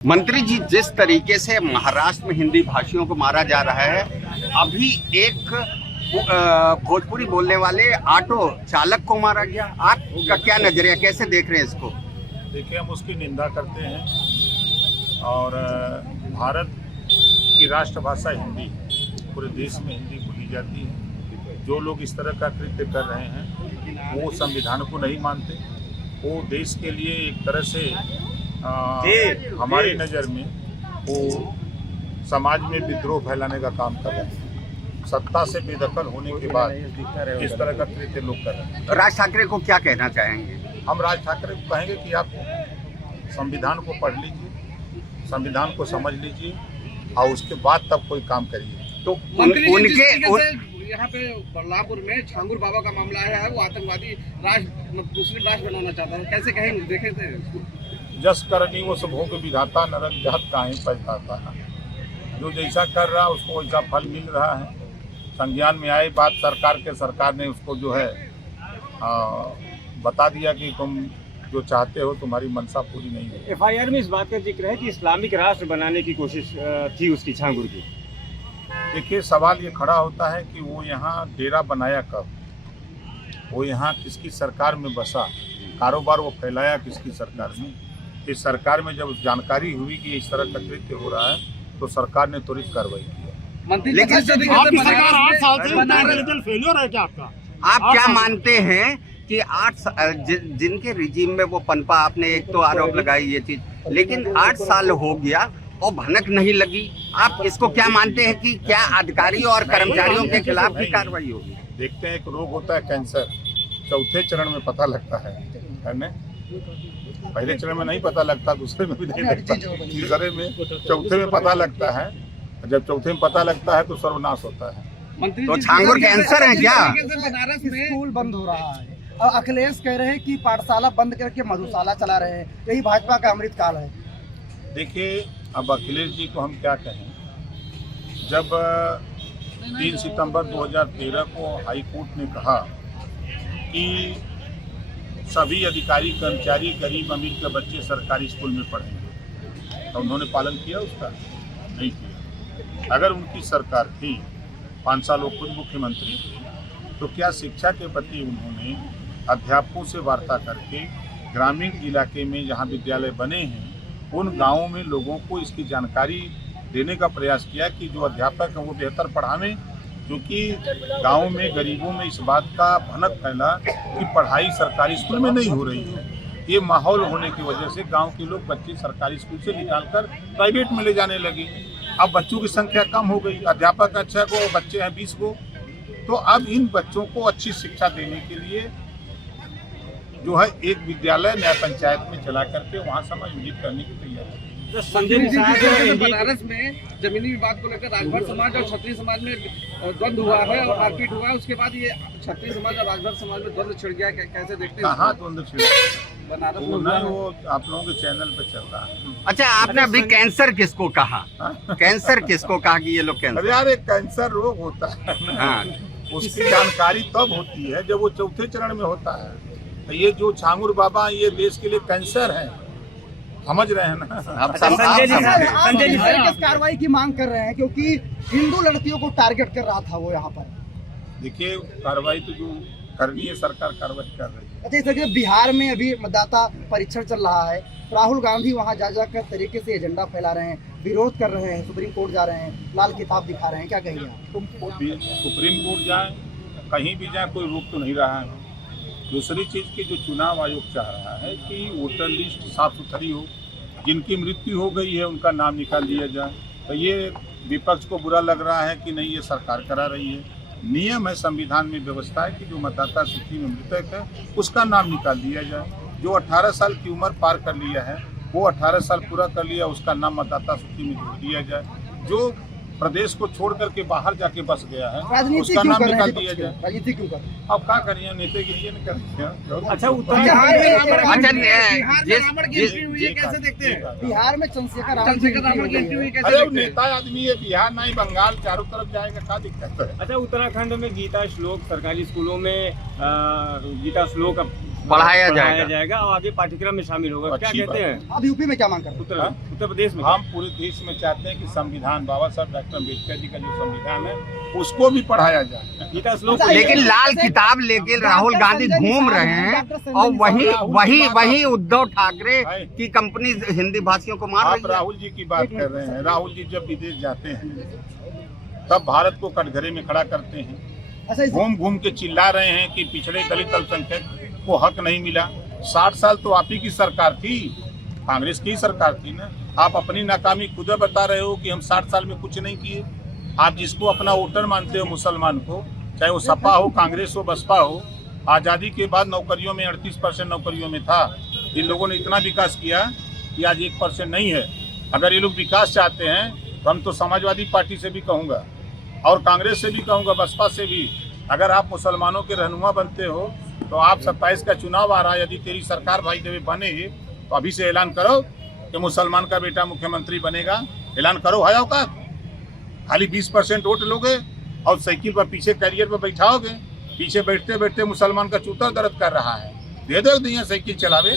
मंत्री जी, जिस तरीके से महाराष्ट्र में हिंदी भाषियों को मारा जा रहा है, अभी एक भोजपुरी बोलने वाले ऑटो चालक को मारा गया। आपका क्या नजरिया, कैसे देख रहे हैं इसको? देखिए, हम उसकी निंदा करते हैं और भारत की राष्ट्रभाषा हिंदी, पूरे देश में हिंदी बोली जाती है। जो लोग इस तरह का कृत्य कर रहे हैं वो संविधान को नहीं मानते। वो देश के लिए एक तरह से हमारी नज़र में वो समाज में विद्रोह फैलाने का काम कर रहे हैं। सत्ता से बेदखल होने के बाद इस तरह का कृत्य लोग कर रहे हैं। राज ठाकरे को क्या कहना चाहेंगे? हम राज ठाकरे को कहेंगे कि आप संविधान को पढ़ लीजिए, संविधान को समझ लीजिए और उसके बाद तब कोई काम करिए। तो उनके यहाँ पे बल्लापुर में छांगुर बाबा का मामला आया है, वो आतंकवादी मुस्लिम राष्ट्र बनाना चाहता है, कैसे कहेंगे? देखे थे जस करनी वो सब भोग विधाता, नरक जहत काहे पछताता है। जो जैसा कर रहा है उसको वैसा फल मिल रहा है। संज्ञान में आए बात सरकार ने उसको जो है बता दिया कि तुम जो चाहते हो तुम्हारी मंशा पूरी नहीं है। एफआईआर में इस बात का जिक्र है कि इस्लामिक राष्ट्र बनाने की कोशिश थी उसकी, छांगुर की। देखिए, सवाल ये खड़ा होता है कि वो यहाँ डेरा बनाया कब, वो यहाँ किसकी सरकार में बसा, कारोबार वो फैलाया किसकी सरकार में। इस सरकार में जब जानकारी हुई कि इस तरह का कृत्य हो रहा है तो सरकार ने त्वरित कार्रवाई की। लेकिन आपकी सरकार 8 साल से फेलियर है क्या आपका? आप क्या मानते हैं कि जिनके रिजीम में वो पनपा, आपने एक तो आरोप लगाई ये चीज, लेकिन 8 साल हो गया और भनक नहीं लगी। आप इसको क्या मानते हैं कि क्या अधिकारियों और कर्मचारियों के खिलाफ भी कार्रवाई होगी? देखते हैं, एक रोग होता है कैंसर, चौथे चरण में पता लगता है। पहले चरण में नहीं पता लगता, दूसरे में भी नहीं लगता, तीसरे में, चौथे में पता लगता है। जब चौथे में पता लगता है तो सर्वनाश होता है। तो छांगुर कैंसर है क्या? बनारस में स्कूल बंद हो रहा है और अखिलेश कह रहे हैं कि पाठशाला बंद करके मधुशाला चला रहे हैं, यही भाजपा का अमृतकाल है। देखिए, अब अखिलेश जी को हम क्या कहें। जब 3 सितंबर 2013 को हाई कोर्ट ने कहा कि सभी अधिकारी कर्मचारी गरीब अमीर के बच्चे सरकारी स्कूल में पढ़ेंगे, तो उन्होंने पालन किया उसका? नहीं किया। अगर उनकी सरकार थी, 5 साल वो खुद मुख्यमंत्री थे, तो क्या शिक्षा के प्रति उन्होंने अध्यापकों से वार्ता करके ग्रामीण इलाके में जहाँ विद्यालय बने हैं उन गाँवों में लोगों को इसकी जानकारी देने का प्रयास किया कि जो अध्यापक हैं वो बेहतर पढ़ावें? क्योंकि गाँव में गरीबों में इस बात का भनक फैला कि पढ़ाई सरकारी स्कूल में नहीं हो रही है। ये माहौल होने की वजह से गांव के लोग बच्चे सरकारी स्कूल से निकालकर प्राइवेट में ले जाने लगे। अब बच्चों की संख्या कम हो गई, अध्यापक अच्छा को, बच्चे हैं 20 को। तो अब इन बच्चों को अच्छी शिक्षा देने के लिए जो है एक विद्यालय न्याय पंचायत में चला करके वहाँ समायोजित करने की तैयारी है। बनारस में जमीनी विवाद को लेकर राजभर समाज और क्षत्रिय समाज में द्वंद्व हुआ है और मारपीट हुआ है। उसके बाद ये क्षत्रिय समाज और राजभर समाज में द्वंद्व छिड़ गया, कैसे देखते हैं? कहाँ द्वंद्व छिड़ गया? बनारस वो में वो आप लोगों के चैनल पे चल रहा है। अच्छा, आपने अभी कैंसर किसको कहा? कैंसर किसको कहा कि ये लोग कैंसर? अरे यार, एक कैंसर रोग होता है ना, हाँ। उसकी जानकारी तब होती है जब वो चौथे चरण में होता है। ये जो छांगुर बाबा, ये देश के लिए कैंसर है, समझ रहे हैं ना? आप कार्रवाई की मांग कर रहे हैं क्योंकि हिंदू लड़कियों को टारगेट कर रहा था वो यहाँ पर। देखिए, कार्रवाई तो जो करनी है सरकार कार्रवाई कर रही है। अच्छा, इस तरह बिहार में अभी मतदाता परीक्षण चल रहा है, राहुल गांधी वहाँ जा जाकर तरीके से एजेंडा फैला रहे हैं, विरोध कर रहे हैं, सुप्रीम कोर्ट जा रहे हैं, लाल किताब दिखा रहे हैं, क्या कहेंगे आप? सुप्रीम कोर्ट जाए, कहीं भी जाए, कोई रोक तो नहीं रहा है। दूसरी चीज़ की जो चुनाव आयोग चाह रहा है कि वोटर लिस्ट साफ सुथरी हो, जिनकी मृत्यु हो गई है उनका नाम निकाल दिया जाए। तो ये विपक्ष को बुरा लग रहा है कि नहीं, ये सरकार करा रही है। नियम है, संविधान में व्यवस्था है कि जो मतदाता सूची में मृतक है उसका नाम निकाल दिया जाए। जो 18 साल की उम्र पार कर लिया है, वो 18 साल पूरा कर लिया, उसका नाम मतदाता सूची में जोड़ दिया जाए। जो प्रदेश को छोड़ करके बाहर जाके बस गया है उसका नाम निकाल दिया जाए। राजनीति क्यों कर? अब क्या करिए, नेतागिरी नहीं करेंगे। अच्छा, बिहार में चंद्रशेखर रावण की एंट्री हुई, अरे नेता आदमी है, बिहार नहीं बंगाल, चारों तरफ जाएगा, क्या दिक्कत है? अच्छा, उत्तराखंड में गीता श्लोक सरकारी स्कूलों में गीता श्लोक पढ़ाया जाएगा। जाएगा और आगे पाठ्यक्रम में शामिल होगा। क्या अच्छी कहते बात हैं अब यूपी में क्या मांग कर रहे हैं? उत्तर प्रदेश में? हम पूरे देश में चाहते हैं कि संविधान, बाबा साहब डॉक्टर अम्बेडकर जी का जो संविधान है उसको भी पढ़ाया जाए। गीता श्लोक अच्छा, लेकिन लाल किताब लेके राहुल गांधी घूम रहे हैं और वही उद्धव ठाकरे की कंपनी हिंदी भाषियों को मार आप रही है। राहुल जी की बात कर रहे हैं। राहुल जी जब विदेश जाते हैं तब भारत को कटघरे में खड़ा करते हैं, अच्छा घूम घूम के चिल्ला रहे हैं कि पिछड़े दलित अल्पसंख्यक को हक नहीं मिला। 60 साल तो आप ही की सरकार थी, कांग्रेस की सरकार थी ना। आप अपनी नाकामी खुद बता रहे हो कि हम 60 साल में कुछ नहीं किए। आप जिसको अपना वोटर मानते हो मुसलमान को, चाहे वो सपा हो, कांग्रेस हो, बसपा हो, आज़ादी के बाद नौकरियों में 38% नौकरियों में था। इन लोगों ने इतना विकास किया कि आज 1% नहीं है। अगर ये लोग विकास चाहते हैं तो हम तो समाजवादी पार्टी से भी कहूँगा और कांग्रेस से भी कहूँगा, बसपा से भी, अगर आप मुसलमानों के रहनुमा बनते हो तो आप 27 का चुनाव आ रहा है, यदि तेरी सरकार भाई देवे बने तो अभी से ऐलान करो कि मुसलमान का बेटा मुख्यमंत्री बनेगा। ऐलान करो, है औकात? खाली 20% वोट लोगे और साइकिल पर पीछे कैरियर पर बैठाओगे, पीछे बैठते बैठते मुसलमान का चूतर दर्द कर रहा है, दे दो दिया साइकिल चलावे।